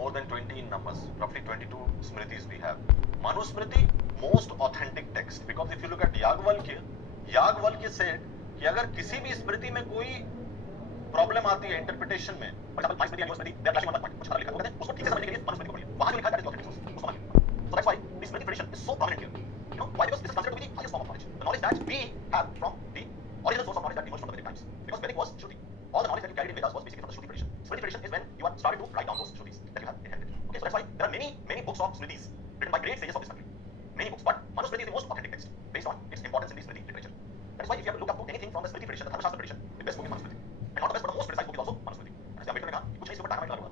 more than 20 in numbers, roughly 22 Smritis we have. Manusmriti, most authentic text, because if you look at Yagnvalkya said कि अगर किसी भी स्मृति में कोई problem आती है इंटरप्रिटेशन में, फॉर एग्जांपल माइस्मृति या स्मृति, they are clashing on that point, कुछ लिखा है, वो कहते हैं उसको ठीक से समझने के लिए मनुस्मृति को पढ़िए, वहां जो लिखा है दैट इज ऑथेंटिक सोर्स, उसको मानिए. So that's why the Smriti tradition is so prominent here. You know why? Because this is considered to be the highest form of knowledge, the knowledge that we have from the original source of knowledge that emerged from the Vedic times. Because Vedic was Shruti. All the knowledge that you carried in Vedas was basically from the Shruti tradition. Smriti tradition is when you are started to write down those Shrutis that you have inherited. Okay, so that's why there are many books of Smritis written by great sages of this country. Many books, but Manusmriti is the most authentic text based on its importance in the Smriti literature. That is why if you have to look up to anything from the Smriti tradition, the Dharmashastra tradition, the best book is Manusmriti. And not the best, but the most criticized book is also Manusmriti. And जैसे अम्बेडकर ने कहा कुछ नहीं सिर्फ dynamite लगा दो,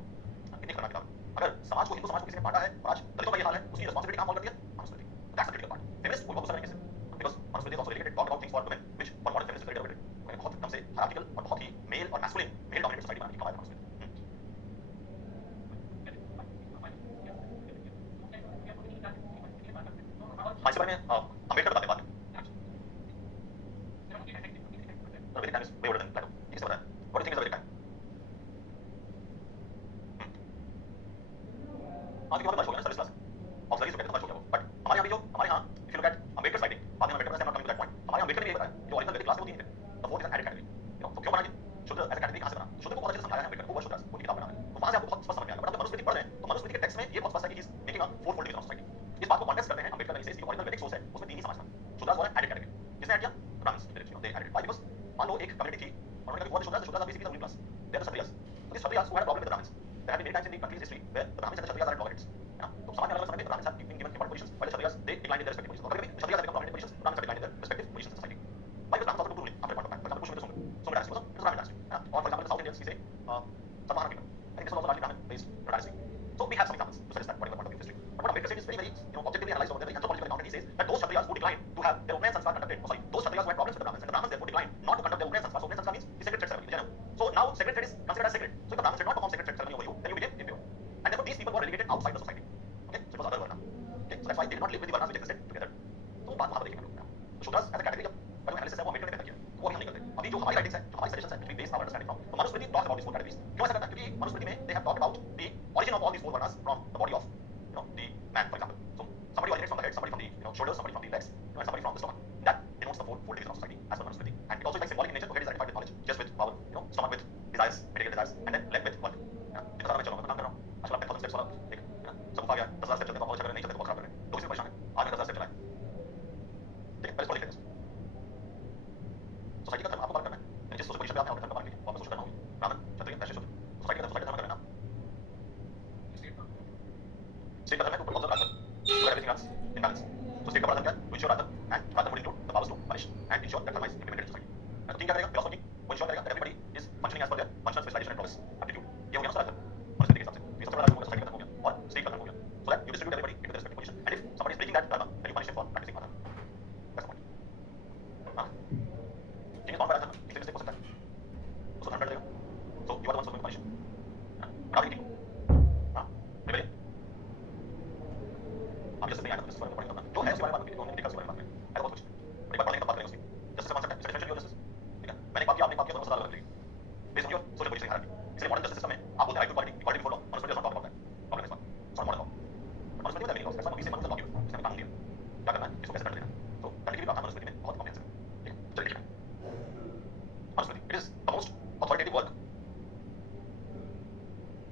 कितनी खतरनाक किताब. अगर समाज को, हिंदू समाज को किसी ने बांटा है और आज दलितों का ये हाल है, उसकी रिस्पांसिबिलिटी कहां फॉल करती है? Manusmriti. That's the critical part. Feminists को बहुत सारे cases, because Manusmriti is also dedicated talk about things for women which for modern feminists is very debated. उन्होंने बहुत एकदम से hierarchical और बहुत ही मेल और masculine, मेल dominated society बनाने की कमाल है मनुस्मृति. हाँ, इसी बारे में अम्बेडकर बताते हैं बाद में. The Vedic time is way older than Plato. ये किसने बताया? What do you think is the Vedic time? हाँ, क्योंकि हमारे पास हो गया ना सर्विस क्लास, ऑक्सिलरी हो गया तो पास हो गया वो. बट हमारे यहाँ भी जो हमारे यहाँ if you look at Ambedkar writing, बाद में अम्बेडकर से हम not coming to that point, हमारे अम्बेडकर ने ये बताया जो ओरिजिनल वेदिक क्लास में होती है, तो वो is an added category. You know, तो क्यों बना ये शुद्ध एज अ कैटेगरी कहां से बना? शुद्ध को बहुत अच्छे से समझाया है अम्बेडकर को, वो शुद्ध वो किताब बना है, तो वहां से आपको बहुत स्पष्ट समझ में आएगा. बट आप मनुस्मृति पढ़ रहे हैं तो मनुस्मृति के टेक्स्ट में ये बहुत स्पष्ट है कि he is making a four fold division of society. इस बात को कॉन्टेक्स्ट करते हैं अम्बेडकर ने से जो ओरिजिनल वेदिक सोर्स है उसमें तीन ही समाज था. Shudras were added category. किसने ऐड किया? Brahmins. They added. Why? Because मान लो एक कम्युनिटी थी और उन्होंने कहा what Shudras are basically the middle class, they are the Kshatriyas. So these Kshatriyas who had a problem with the Brahmins, there have been many times in the country's history where the Brahmins and the Kshatriyas are at loggerheads. है ना? तो समाज में अलग-अलग समय पे the Brahmins have been given important positions, while the Kshatriyas they declined in their respective positions. और कभी-कभी Kshatriyas have become prominent positions, Brahmins have declined in their respective positions in society. Why? Because Brahmins also took ruling after a point of time. For example, Pushpendra Sumra dynasty was a Brahmin dynasty. है ना? Or for example, the South Indians, we say Satavahana kingdom. I think this was also largely Brahmin-based dynasty. So we have some examples to suggest that particular point of view of history. But what Ambedkar said is very, objectively analyzed over there, the anthropological account, and he says that those Kshatriyas who declined to have their Upnayan Sanskar conducted, those Kshatriyas who had problems with the Brahmins, and the Brahmins therefore declined not to conduct their Upnayan Sanskar. So Upnayan Sanskar means the sacred thread ceremony, the Janam. So now sacred thread is considered as sacred. So if the Brahmins did not perform sacred thread ceremony over you, then you became impure. And therefore these people were relegated outside the society. Okay, so it was other varna. Okay, so that's why they did not live with the varnas which existed together. तो बात वहां पर देखेंगे हम लोग. तो Shudras as a category जब analysis है वो अम्बेडकर ने पैदा किया, वो अभी हम नहीं करते. अभी जो हमारी राइटिंग्स है, जो हमारी सजेशंस है, which we base our understanding from, तो Manusmriti talks about these four categories. क्यों ऐसा करता है? क्योंकि मनुस्मृति में they have talked about the origin of all these four varnas from the body of the man, for example. So somebody originates from the head, somebody from the shoulders, somebody from the legs, and somebody from the stomach. That denotes the four divisions of society as per Manusmriti. And it also is like symbolic in nature. So head is identified with knowledge, chest with power, stomach with desires, material desires, and then leg with wealth. जितना सारा मैं चलूंगा, काम कर रहा हूँ. आजकल आप 10,000 steps वाला एक सब आ गया, 10,000 steps चलते हैं, बहुत अच्छा कर रहे हैं, नहीं चलते बहुत खराब कर रहे हैं. तो किसी को परेशान है. आज मैं 10,000 steps चलाए. ठीक है, पहले इसको लिख लेते हैं. सोसाइटी का धर्म आपको पालन करना है. यानी जिस सोशल पोजीशन पे आप हैं, अपने धर्म का पालन कीजिए. वो आपका सोशल धर्म होगी. ब्राह्मण, क्षत्रिय, वैश्य, शूद्र. सोसाइटी का धर्म करना है. स्टेट का धर्म है to preserve Rajadharma, to get everything else in balance. So state का बड़ा धर्म क्या है? To ensure Rajadharma, and Rajadharma would include the powers to punish and ensure that dharma is implemented in society. तो तीन क्या करेगा? Philosophy वो ensure करेगा that everybody is functioning as per their functional specialization and progress aptitude. ये हो गया ना सारा धर्म मनुस्मृति के हिसाब से. ये सबसे बड़ा धर्म हो गया, सोसाइटी का धर्म हो गया और स्टेट का धर्म हो गया. So that you distribute everybody into their respective position. And if somebody is breaking that dharma, then you punish him for practicing dharma. That's the point. हाँ. ठीक है, कौन बड़ा धर्म? इससे मिस्टेक हो सकता है. उसको धर्म कर देगा. So you are the ones who are going to punish him. बड़ा ठीक है. हाँ. rebellion. आप जैसे नहीं आया तो इस बारे में पढ़ेंगे अपना जो है उसके बारे में बात करेंगे. हमने देखा उसके बारे में बात करेंगे. ऐसा बहुत कुछ एक बार पढ़ लेंगे तब बात करेंगे उसकी. जस्टिस का कॉन्सेप्ट है, डिफरेंशियल जस्टिस. ठीक है, मैंने एक बात किया, आपने एक बात किया, दोनों सजा अलग लगेगी based on your social position hierarchy. इसलिए मॉडर्न जस्टिस सिस्टम में आप बोलते हैं right to equality, equality before law. Manusmriti does not talk about that. Problem is what modern law. Manusmriti में meaning of that's what we say Manusmriti law. इसने कानून दिया क्या करना है, इसको कैसे कर देना. तो करने की भी बात है मनुस्मृति में बहुत कॉम्प्रिहेंसिव है. ठीक है, चलिए लिखते हैं. Manusmriti it is the most authoritative work.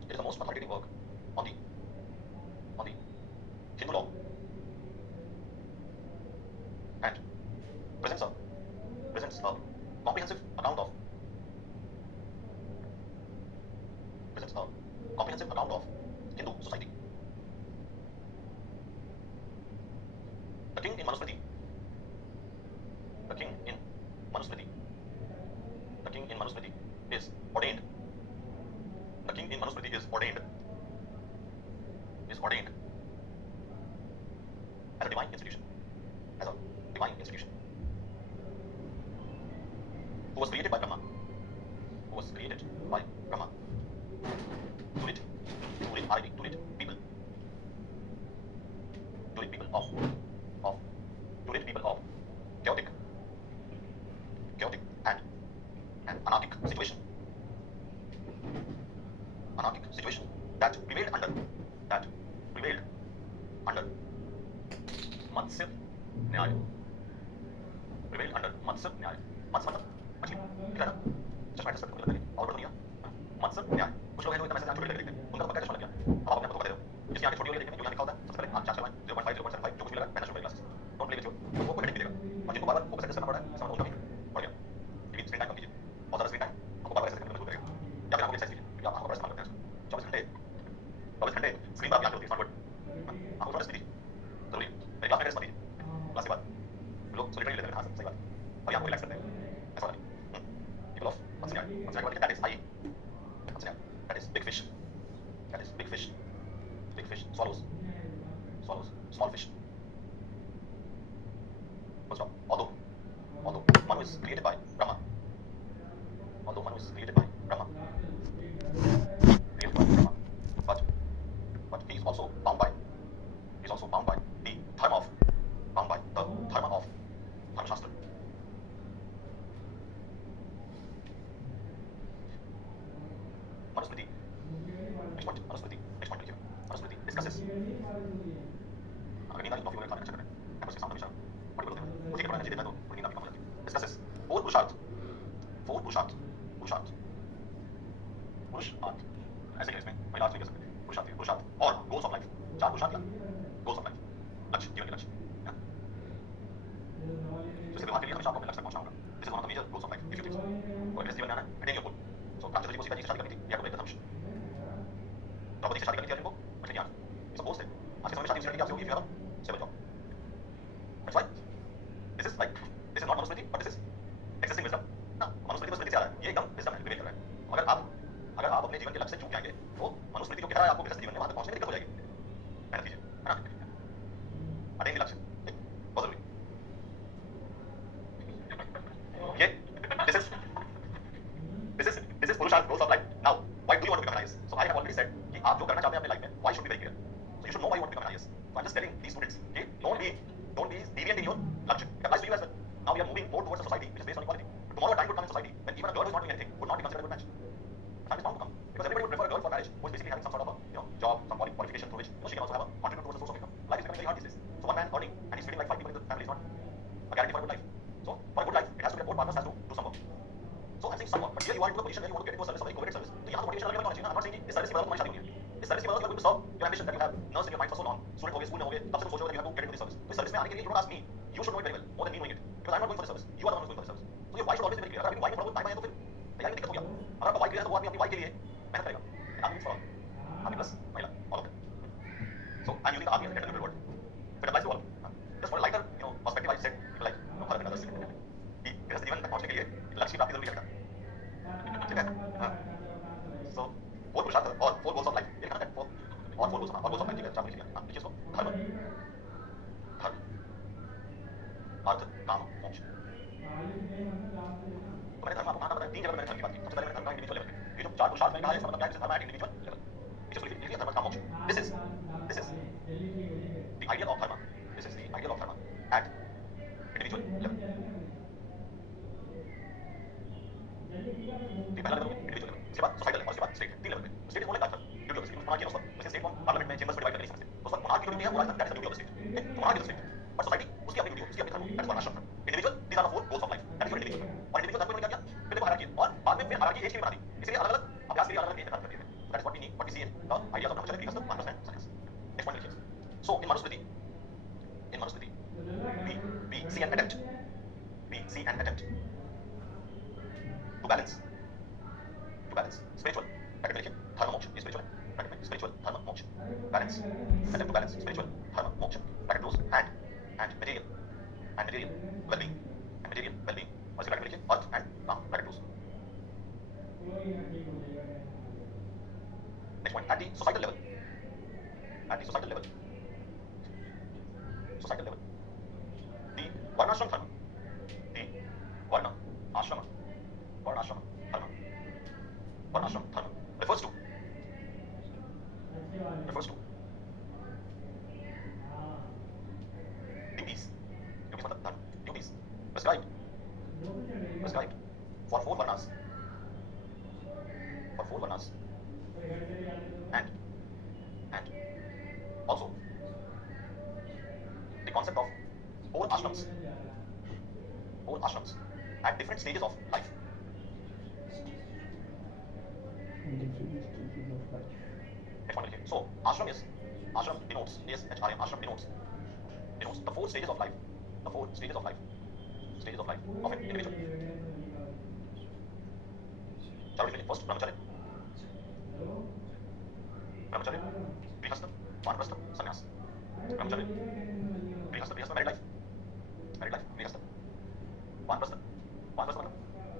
It is the most authoritative work on the Hindu law and presents a comprehensive account of Hindu society. The king in Manusmriti is ordained. The king in Manusmriti is ordained as a divine institution, who was created by Brahma, to lead people, of chaotic and anarchic situation, that prevailed under मत्स्य न्याय, prevailed under मत्स्य न्याय, मत्स्य मतलब मछली, ठीक है ना? चश्मा adjust करके लगा और बढ़ गया मत्स्य न्याय। कुछ लोग हैं जो इतना मैसेज छोटे देखते हैं, उनका तो पक्का चश्मा लग गया। अब आप अपने आप को बता दे रहे हो, जिसकी आंखें छोटी वाली देखेंगे, जो यहाँ लिखा होता है सबसे पहले आप चार्ज करवाएं 0.5 0.75 जो कुछ भी लगा पहना शुरू करें glasses, don't play with your, वो हेडेक मिलेगा और जिनको बार-बार फोकस एडजस्ट करना पड़ रहा है समझ उसका भी बढ़ गया। टीवी स्क्रीन टाइम कम कीजिए और ज़्यादा स्क्रीन टाइम आपको बार-बार एडजस्ट करने में मजबूर करेगा या फिर आपको एक्सरसाइज कीजिए क्योंकि आप आंखों पर इस्तेमाल करते हैं 24 घंटे स्क्रीन पर आपकी आंखें होती है, स्मार्ट बोर्ड आंखों पर रेस्ट दीजिए जरूरी है। मेरी क्लास में रेस्ट मत दीजिए, क्लास के बाद लोग सोलिटरी लेते हैं, हाँ सही बात, अभी आपको रिलैक्स करते हैं ऐसा नहीं people of Matsuyama what that is I Matsuyama that is big fish swallows small fish full stop. Although Manu is created by Brahma but he is also bound by the dharma of Dharma Shastra. Manusmriti. Next point लीजिए। Manusmriti discusses। अगर नींद आ रही तो 2 minute अच्छा करें। Campus के सामने हमेशा बड़ी बोलते हैं। उसी के थोड़ा एनर्जी देता है तो थोड़ी नींद आपकी कम हो जाती है। Discusses four पुरुषार्थ। ऐसे ही इसमें महिला नहीं कह सकते। पुरुषार्थ और goals of life। 4 पुरुषार्थ या goals of life। लक्ष्य, जीवन के लक्ष्य। तो इसके व्यवहार के लिए हमेशा आपको अपने लक्ष्य तक पहुंचना होगा। This is one of the major goals of life if you think so। और इस जीवन में आना है attain your goal। So कामचंद्र जी को सीता जी से शादी करनी थी, यह को लेकर धनुष। द्रौपदी से शादी करनी थी अर्जुन को, मछली आंख। ये सब goals थे। आज के समय में शादी उसी लड़की आपसे होगी if you have a stable job। That's why this is not Manusmriti but this is existing wisdom। ना मनुस्मृति तो स्मृति से आ रहा है, ये एकदम wisdom है, विवेक कर रहा है। अगर आप अपने जीवन के लक्ष्य से चूक जाएंगे तो मनुस्मृति जो कह रहा है आपको गृहस्थ जीवन में वहां तक पहुंचने में दिक्कत हो जाएगी। मेहनत कीजिए, है ना? अटेन लक्ष्य बहुत जरूरी। ये this is पुरुषार्थ goals of life। Now why do you want to become an IAS? So I have already said कि आप जो करना चाहते हैं अपने लाइफ में why should be very clear। So you should know why you want to become an IAS। So I'm just telling these students कि don't be deviant in your लक्ष्य। It applies to you as well। Now we are moving more towards a society which is based on equality। Tomorrow a time would come in society when even a girl who is not doing anything would not be considered a good match। The time is bound to come because everybody would prefer a girl for marriage who is basically having some sort of a job, some qualification through which she can also have a contribute towards the source of income। Life is becoming very hard these days। So one man earning and he's feeling like 5 people in the family is not a guarantee for a good life। So for a good life it has to be that both partners has to do some work। So I'm saying some work, but here you are into a position where you want to get into a service, a very coveted service। तो यहाँ तो motivation अलग होना चाहिए ना। I'm not saying कि इस service की वजह से तुम्हारी शादी होनी है। इस सर्विस की वजह से you are going to serve your ambition that you have nursed in your mind for so long। Student हो गए, स्कूल में हो गए, तब से तुम सोच रहे हो that you have to get into this service। तो इस सर्विस में आने के लिए you don't ask me, you should know it very well more than me knowing it because I'm not going for the service, you are the one who is going for the service। So your why should always be very clear। अगर आपकी why में थोड़ा बहुत दाएं बाएं तो फिर तैयारी में दिक्कत हो गया। अगर आपका why clear है तो वो आदमी अपनी why के लिए मेहनत करेगा। आदमी for all, आदमी प्लस महिला, all of them। So I'm using the army as a technical word, but it applies to all। Just for a lighter perspective I said people like Bharat and others कि गृहस्थ जीवन तक पहुंचने के लिए लक्ष्य की प्राप्ति जरूरी है बेटा, ठीक है? So 4 पुरुषार्थ और 4 goals of life ये लिखा है। 4 goals of life ठीक है, 4 लिख लिया। लिखिए इसको। धर्म, अर्थ, काम, मोक्ष। तो मैंने धर्म आपको कहाँ बताया? 3 जगह मैंने धर्म की बात की। सबसे पहले मैंने धर्म का इंडिविजुअल लेवल पे। ये जो 4 पुरुषार्थ मैंने कहा है इसका मतलब क्या है? धर्म एट इंडिविजुअल लेवल। इसे सुनिए, लिखिए धर्म, काम, मोक्ष। This is the ideal of dharma। This is the ideal of dharma at individual level। ये पहला लेवल इंडिविजुअल लेवल। इसके बाद सोसाइटल लेवल, उसके बाद स्टेट। 3 लेवल पे। State is more like duty of the state. Monarchy है उस वक्त, जैसे स्टेट को पार्लियामेंट में चेंबर्स में डिवाइड कर नहीं सकते। उस वक्त मोनार्की ड्यूटी है, वो that is the duty of the state. Monarchy is the state but society उसकी अपनी ड्यूटी होगी, उसकी अपनी धर्म होगी। That's what ashram dharma. Individual these are the 4 goals of life. That is for individual. और इंडिविजुअल धर्म को क्या किया? फिर देखो हायरार्की और बाद में फिर हायरार्की एज की भी बना दी। इसलिए अलग-अलग अभ्यास के लिए अलग-अलग एज निर्धारित कर दिए गए। That is what we need, what we see in the ideas of brahmacharya, grihastha, वानप्रस्थ, संन्यास। नेक्स्ट पॉइंट लिखिए। सो इन Manusmriti we see an attempt to balance spiritual, bracket में लिखिए, धर्म मोक्ष, ये spiritual है, bracket में spiritual, धर्म मोक्ष, balance, attempt to balance spiritual, धर्म मोक्ष, bracket close, and material well-being, और इसे bracket में लिखिए, अर्थ and काम, bracket close। Next point, at the societal level, the varnashram dharma, refers to duties मतलब धर्म, duties prescribed for 4 varnas and different stages of life. Next one, so ashram denotes ashram denotes the four stages of life. The four stages of life. Stages of life of an individual. Shall we finish first? Brahmacharya, Grihastha, Vanaprastha, Sannyas. Brahmacharya, Grihastha, married life, Grihastha, Vanaprastha,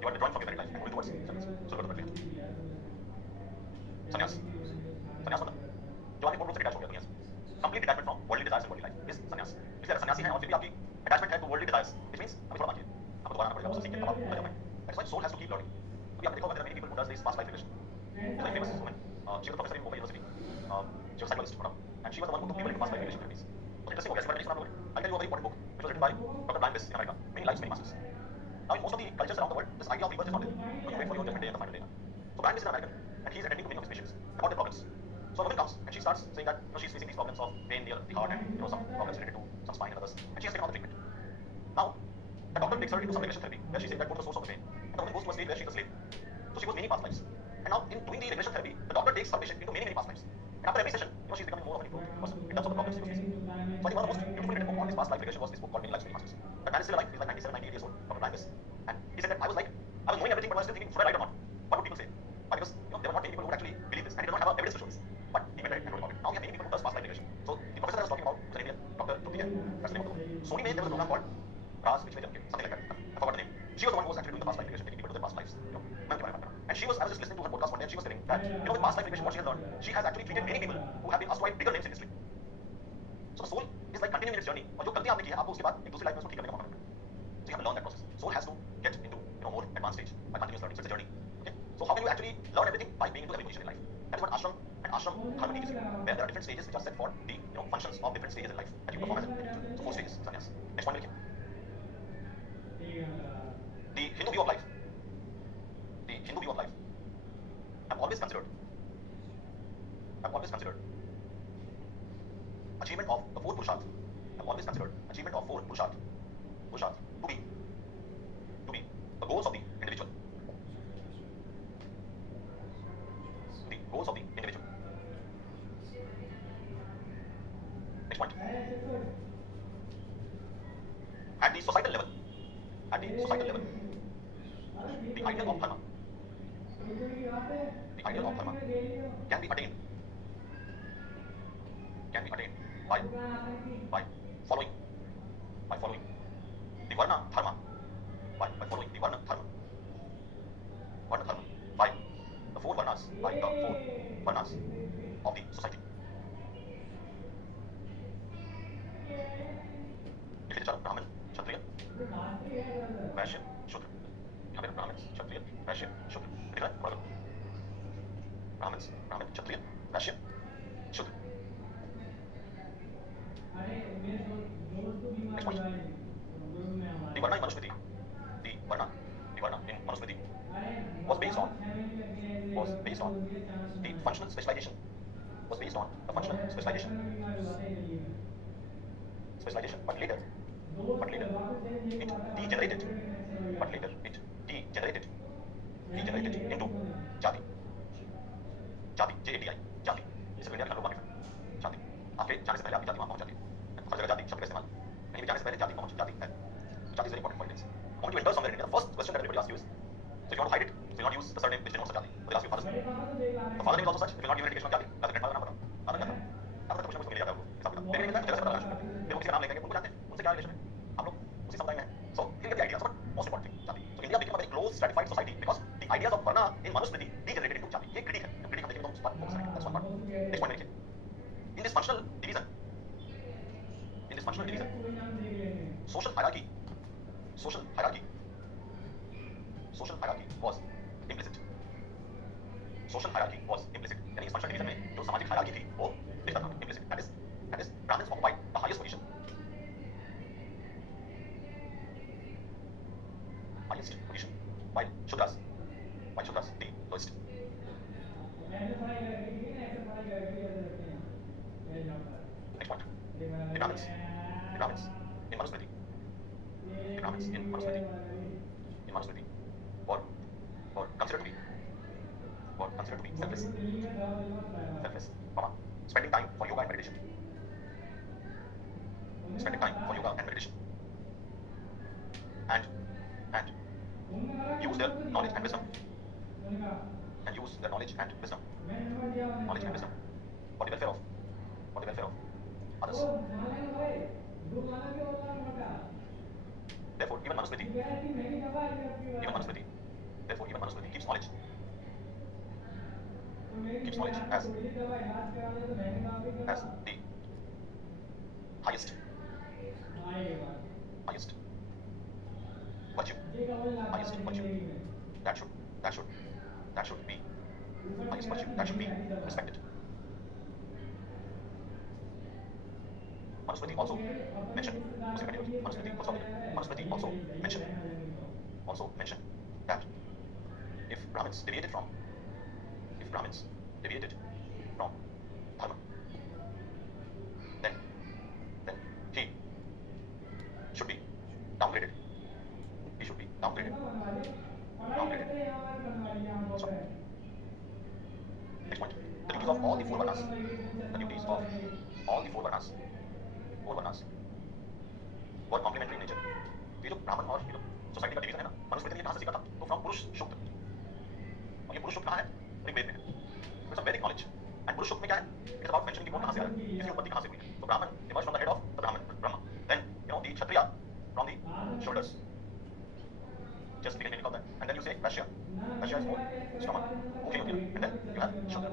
you are withdrawing from your married life and moving towards sannyas. So go to Grihastha. Sannyas, जो आपके पूर्ण रूप से detach हो गया दुनिया से, complete detachment from worldly desires and worldly life is संन्यास. इसलिए अगर सन्यासी हैं और फिर भी आपकी अटैचमेंट है to worldly desires, it means अभी थोड़ा बाकी है, आपको दोबारा आना पड़ेगा, उसको सीख के अब आप उतर जाओगे. That's why soul has to keep learning. अभी आपने देखा होगा there are many people who does this past life regression. There's a famous woman, she was a professor in Mumbai University, she was a psychologist, and she was the one who took people into past life regression therapies. So interesting हो गया, इसके बारे में सुना होगा. I'll tell you a very important book which was written by Dr. Brian Weiss in America, Many Lives, Many Masters. Now in most of the cultures around the world, this idea of rebirth is not there. So you wait for your judgment day and the final day. So Brian Weiss is an American, and he is attending to many of his patients about their problems. So a woman comes and she starts saying that she's facing these problems of pain near the heart and some problems related to some spine and others, and she has taken all the treatment. Now the doctor takes her into some regression therapy where she says that go to the source of the pain, and the woman goes to a state where she is a slave. So she goes many past lives, and now in doing the regression therapy, the doctor takes her patient into many past lives, and after every session, she's becoming more of an improved person in terms of the problems she was facing. So I think one of the most beautiful written book on this past life regression was this book called Many Lives, Many Masters. That man is still alive. He's like 97, 98 years old, Dr. Brian Weiss, and he said that I was knowing everything, but I was still thinking, should I write or not? What would people say? Why? Because there were not many people who would actually believe this, and he did not have evidence to show this. But he went ahead and wrote about it. Now we have many people who does past life regression. So the professor that I was talking about was an Indian, Dr. Trupti Jain. That's the name of the book. Sony made there was a program called Ras Vich Mein Jam Ke, something like that. I forgot the name. She was the one who was actually doing the past life regression, taking people to their past lives. And I was just listening to her podcast one day, and she was telling that with past life regression, what she has learned, she has actually treated many people who have been asked to write bigger names in history. So the soul is like continuing its journey. और जो गलती आपने की है, आपको उसके बाद एक दूसरी लाइफ में उसको ठीक करने का मौका मिलता है. So you have to learn that process. Soul has to get into more advanced stage by continuous learning. So it's a journey. Okay. So how can you actually learn everything? By being into every position in life. That is what ashram and ashram dharma teaches you. Where there are different stages which are set for the functions of different stages in life that you perform as an individual. So 4 stages. Sannyas. Next one, the Hindu view of life. The Hindu view of life. I've always considered achievement of the 4 purusharth. I've always considered achievement of 4 purusharth to be the goals of the individual. The goals of the individual. Next point. At the societal level, the ideal of dharma can be attained by following the varna dharma, by following the varna dharma, by the 4 varnas, of the society. लिखित चार ब्राह्मण, क्षत्रिय, वैश्य, शूद्र. यहाँ पे ब्राह्मण, क्षत्रिय, वैश्य, शूद्र. लिख रहा है? पढ़ लो. ब्राह्मण, क्षत्रिय, वैश्य, शूद्र. Next point. The varna in Manusmriti, the varna in Manusmriti was based on the functional specialization. But later it degenerated into jati. Jati, J-A-T-I, jati. इससे इंडिया में हम लोग बात करते हैं. जाति. आपके जाने से पहले आपकी जाति वहाँ पहुँच जाती है. हर जगह जाति शब्द का इस्तेमाल. कहीं भी जाने से पहले जाति पहुँच जाती है. Jati is very important for Indians. When you enter somewhere in India, the first question that everybody asks you is, so if you want to hide it, so you will not use the surname which denotes the jati. So they ask you father's name. The father name is also such, if you will not give an indication of jati, that's a grandfather नाम बताओ. father क्या था? father तो कुछ ना कुछ मिल जाता है उनको. हिसाब किताब. लेकिन मिलता है जगह से पता लगा शुरू करते हैं. फिर वो किसी का नाम लेकर उनको जानते हैं. उनसे क्या रिलेशन है? हम लोग उसी समुदाय में हैं. So you get the idea. So most important thing, jati. So India became a very close stratified society because the ideas of varna in Manusmriti degenerated into jati. ये critique है. Critique हम देखेंगे तो उस पर focus करेंगे. That's one part. Next point देखिए. In this functional division, social hierarchy was implicit. यानी इस functional division में जो सामाजिक hierarchy थी वो दिखता था implicit. That is Brahmins occupied the highest position. While Shudras the lowest. Next point. The Brahmins in Manusmriti selfless. Selfless. Mama, spending time for yoga and meditation. Spending time for yoga and meditation. And use their knowledge and wisdom. And use their knowledge and wisdom. Knowledge and wisdom for the welfare of others. Therefore, even Manusmriti, keeps knowledge as the highest virtue. That should be highest virtue. That should be respected. Manusmriti also mentioned that if Brahmins deviated from dharma, then he should be downgraded. So, next point. The duties of all the four varnas. Were complementary in nature. ये जो ब्राह्मण और society का division है ना, मनुस्मृति ने कहाँ से सीखा था? तो फ्रॉम पुरुष सूक्त. और ये पुरुष सूक्त कहाँ है? ऋग्वेद में है. It's a Vedic knowledge. And पुरुष सूक्त में क्या है? It's about mentioning कि कौन कहाँ से आया है, इसकी उत्पत्ति कहाँ से हुई है. तो ब्राह्मण emerged from the head of the Brahma. Then the Kshatriya from the shoulders. Just take a meaning of that. And then you say Vaishya. Vaishya is more stomach. Okay, and then you have Shudra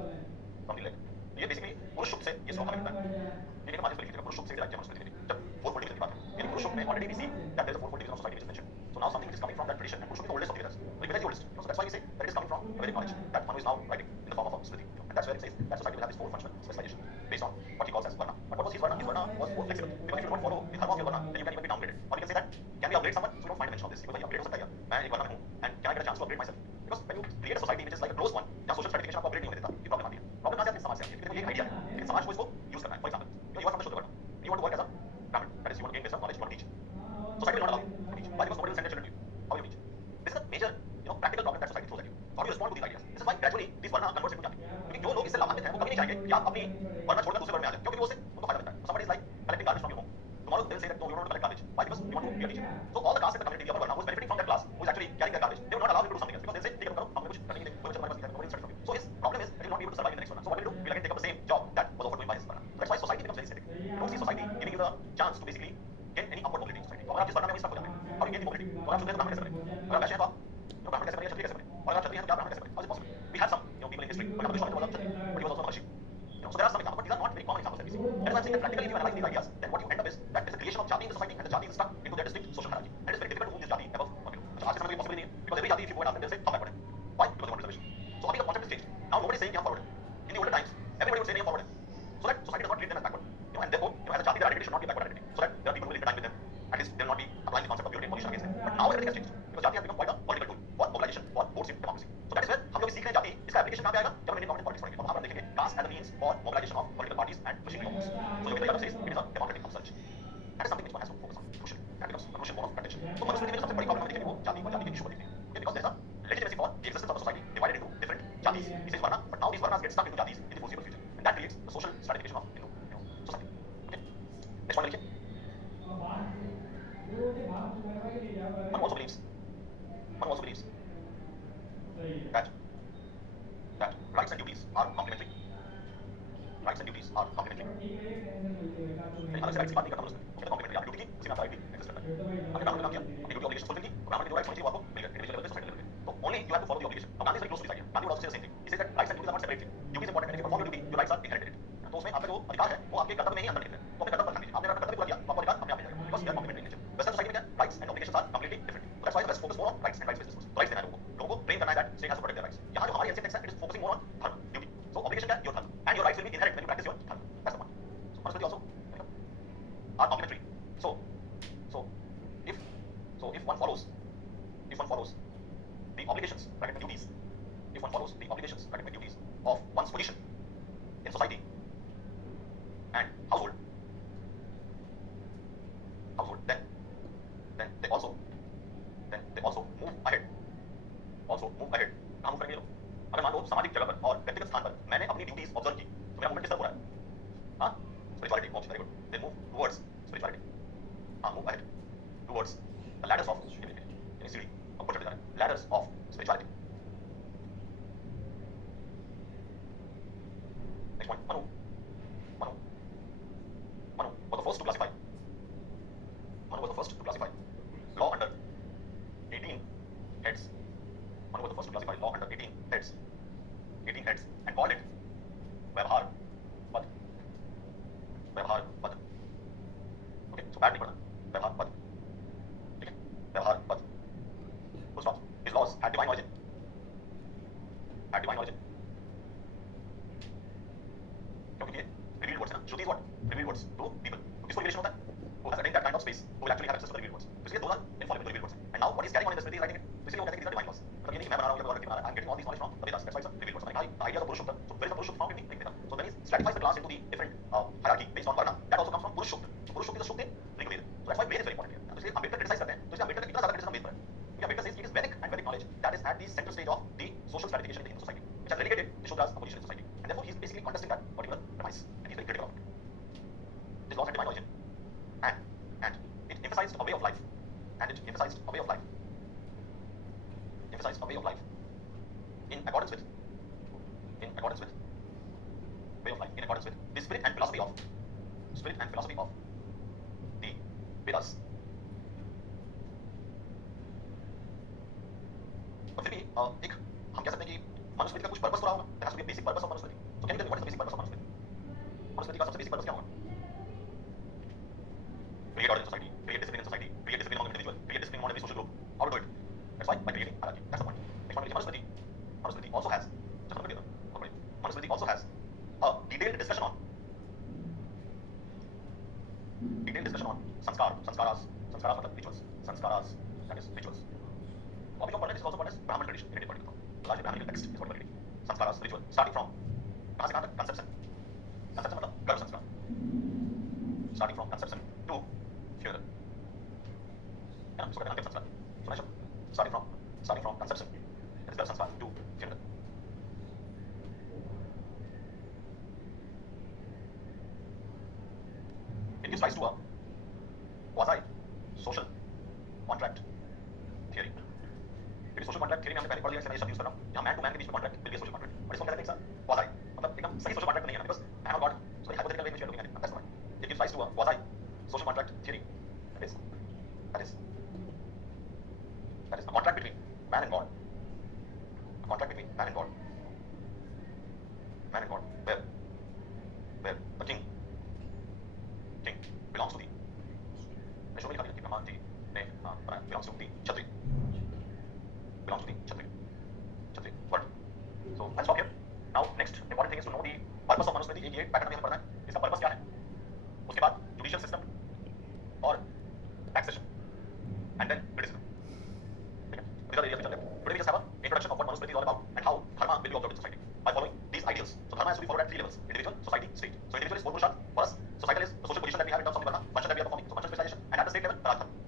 from the leg. ये basically पुरुष सूक्त से ये श्लोक हमें मिलता है. ये नहीं मालूम है पुरुष सूक्त से राज्य मनुस्मृति में जब fourfold division की बात है. यानी पुरुष सूक्त में already we see that there is a fourfold division of society which is mentioned. So now something which is coming from that tradition, and पुरुष सूक्त is the oldest of the Vedas. The Veda is the oldest. So that's why we say that it is coming from a Vedic knowledge that Manu is now writing in the form of a Smriti. And that's where it says that society will have this four functional specialization based on what he calls as Varna. But what was his Varna? His Varna was more flexible. Because if you don't follow the dharma of your Varna, then you can even be downgraded. Or you can say that, can we upgrade someone? So we don't find a mention of this. Because upgrade हो सकता है. मैं एक Varna में हूँ, and can I get a chance to upgrade myself? Because when you create a society which is like a closed one, जहाँ social stratification आपको upgrade नहीं होने देता, ये problem आती है. Problem कहाँ से आती है? समाज से आती है. क्योंकि ये आइडिया है, लेकिन समाज को इसको use करना है. For example, you are from the Shuddha Varna. You want to work as a Brahmin. That is, you want to gain wisdom, knowledge, you want to teach. Society will not allow you to teach. Why? Because nobody will send their children to you. How will you teach? This is a major, practical problem that society throws at you. So how do you respond to these ideas? This is why gradually these Varna converts into Jati. क्योंकि जो लोग इससे लाभान्वित हैं, वो कभी नहीं चाहेंगे कि आप अपनी Varna छोड़कर दूसरे वर्ण में आ जाए, क्योंकि वो उससे उनको फायदा मिलता है. So somebody is like collecting garbage from your home. Tomorrow they will say that no, you don't want to collect garbage. Why? Because you want to be a teacher. So all the caste in the community of Varna who is benefiting from that class, who is actually carrying their garbage, they will not allow you to do something else because they say, ठीक है करो, हमने कुछ करने नहीं देंगे, कोई बच्चा हमारे पास नहीं है, nobody will study from you. So his problem is that he will not be able to survive in the next Varna. So what will he do? He will again take up the same job that was offered to him by his Varna. So that's why society becomes very static. You don't see society giving you the chance to basically get any upward mobility in society. तो अगर आप जिस Varna में stuck हो जाते हैं, how do you gain the mobility? तो अगर आप शुद्ध हैं तो ब्राह्मण कैसे बने? अगर आप वैश्य हैं तो आप ब्राह्मण कैसे बने या क्षत्रिय कैसे बने? और अगर आप क्षत्रिय हैं तो क्या ब्राह्मण कैसे बने? How is it possible? We have some people in history. For example, Vishwamitra was a Kshatriya, but he was also a Maharishi. So there are some examples, but these are not very common examples that we see. That is why I'm saying that practically if you analyze these ideas, then what you end up is that there is a creation of jati in the society and the jati is stuck into their distinct social hierarchy. And it is very difficult to move this jati above one below. So आज के समय में possible नहीं है because every jati if you go and ask them they'll say हम backward हैं. Why? Because they want reservation. So अभी the concept is changed. Now nobody is saying कि हम forward हैं. In the older times, everybody would say नहीं हम forward हैं. So that society does not treat them as backward. And therefore, as a jati their identity should not be backward identity. So that there are people who will intertwine with them. At least they will not be applying the concept of purity and pollution against them. But now everything has changed because jati has become quite a political tool for mobilization, for votes in democracy. So that is where हम लोग सीख रहे हैं जाति इसका application कहाँ पे आएगा जब हम इंडियन गवर्नमेंट पॉलिटिक्स पढ़ेंगे. तो वहाँ पर हम देखेंगे caste as a means for mobilisation of political parties and machinery of votes. So Yogendra Yadav says it is a democratic upsurge. That is something which one has to focus on crucially. That becomes a crucial mode of contention. So Manusmriti में जो सबसे बड़ी problem हमें दिखेगी वो जाति और जाति के इशू को देखते हैं. Because there is a legitimacy for the existence of a society divided into different jatis. He says varna, but now these varnas get stuck into jatis in the foreseeable future, and that creates the social stratification of Hindu society. Okay. Next one, लिखिए. One also believes that rights and duties are complementary. Rights and duties are complementary. अलग से rights की बात नहीं करता मनुस्मृति. वो कहता complementary. आपकी ड्यूटी की उसी में आपका right भी exist करता है. आपने ब्राह्मण का काम किया, अपनी ड्यूटी ऑब्लिगेशन फुलफिल की, तो ब्राह्मण के जो rights होने चाहिए वो आपको मिल गए, इंडिविजुअल लेवल पे, सोसाइटी लेवल पे. तो only you have to follow the obligation. Now Gandhi is very close to this idea. Gandhi would also say the same thing. He says that rights and duties are not separate things. Duty is important, and if you perform your duty, your rights are inherited. तो उसमें आपका जो अधिकार है वो आपके कर्तव्य में ही अंदर निकलता है. तो अपने कर्तव्य पर ध्यान दीजिए. आपने अपना कर्तव्य पूरा किया, तो आपको अधिकार अपने आप मिल जाएगा. Because they are complementary in nature. Western society में क्या rights and obligations are completely different. So that's why the West focus more on rights and rights-based discourse. So rights देना है लोगों को train करना है that state has to protect their rights. यहाँ जो हमारी ancient text है, it is focusing more on dharma, duty. So obligation क्या है? Your dharma. And your rights will be inherent when you practice your dharma. That's the point. So Manusmriti also are complementary. So if one follows the obligations, bracket duties, if one follows the obligations, bracket duties of one's position in society and household, then they also move ahead. कहाँ move करेंगे ये लोग? अगर मान लो सामाजिक जगह पर और व्यक्तिगत स्थान क्योंकि ये revealed words है ना, श्रुति is what? Revealed words to people. तो किसको revelation होता है? Who has attained that kind of space, who will actually have access to the revealed words. तो इसलिए those are infallible revealed words. And now what he's carrying on in the Smriti is writing it. तो इसलिए वो कहते हैं कि these are divine laws. मतलब ये नहीं कि मैं बना रहा हूँ या कोई और व्यक्ति बना रहा है. I'm getting all these knowledge from the Vedas. That's why it's a revealed words. मतलब the idea of Purushokta. So where is the Purushokta found in the Veda? So when he stratifies the class into the different hierarchy based on Varna, that also comes from Purushokta. So Purushokta is a Shukta in Rig Veda. So that's why Veda is very important here. तो इसलिए Ambedkar criticise करते हैं. तो इसलिए अम्बेडकर का इतना ज्यादा criticism वेद पर है. क्योंकि Ambedkar says it is Vedic and Vedic knowledge that is at the central stage of the social stratification in the Hindu society, which has relegated the Shudras a position in society. And therefore he is basically contesting that particular premise. And he is very critical of it. This laws had divine origin. And it emphasized a way of life. And it emphasized a way of life. Emphasized a way of life. In accordance with way of life. In accordance with the spirit and philosophy of the Vedas. और फिर भी एक हम कह सकते हैं कि मनुस्मृति का कुछ पर्पस तो रहा होगा. There has to be a basic purpose of Manusmriti. So can you tell me what is the basic purpose of Manusmriti? Manusmriti का सबसे basic purpose क्या होगा? Create order in society, create discipline in society, create discipline among individuals, create discipline among every social group. How to do it? That's why by creating hierarchy. That's the point. Next one is Manusmriti also has, just one minute, Manusmriti also has a detailed discussion on sanskaras मतलब rituals, sanskaras, that is rituals. Topic of content is also called as Brahman tradition in Indian political thought. Largely Brahmanical text is what we are reading. Sanskaras, ritual, starting from कहाँ से कहाँ तक? Conception. Conception मतलब गर्भ संस्कार. Starting from conception to funeral. है ना? उसको कहते हैं अंतिम संस्कार. सुना है शब्द? Starting from conception, that is गर्भ संस्कार to funeral. It gives rise to a quasi-social contract theory. क्योंकि social contract theory में हमने पहले पढ़ लिया, इसलिए मैं ये शब्द यूज कर रहा हूँ. यहाँ man to man के बीच में contract will be a social contract. और इसको कहते हैं एक quasi, मतलब एकदम सही social contract नहीं है, because man or God, so very hypothetical way in which we are looking at it. That's the point. It gives rise to a quasi-social contract theory. That is a contract between man and God. A contract between man and God. Man and God, where the king belongs to the Brahman ji belongs to the Kshatriya. Word. So let's stop here. Now next important thing is to know the purpose of Manusmriti. ये pattern में हमें पढ़ना है. इसका purpose क्या है? उसके बाद जुडिशियल सिस्टम और टैक्सेशन and then criticism. ठीक है? These are the areas we चल रहे हैं. Today we just have an introduction of what Manusmriti is all about and how dharma will be observed in society by following these ideals. So dharma has to be followed at 3 levels: individual, society, state. So individual is 4 purusharth. For us, societal is the social position that we have in terms of the varna, function that we are performing. So function specialization, and at the state level, paradharma.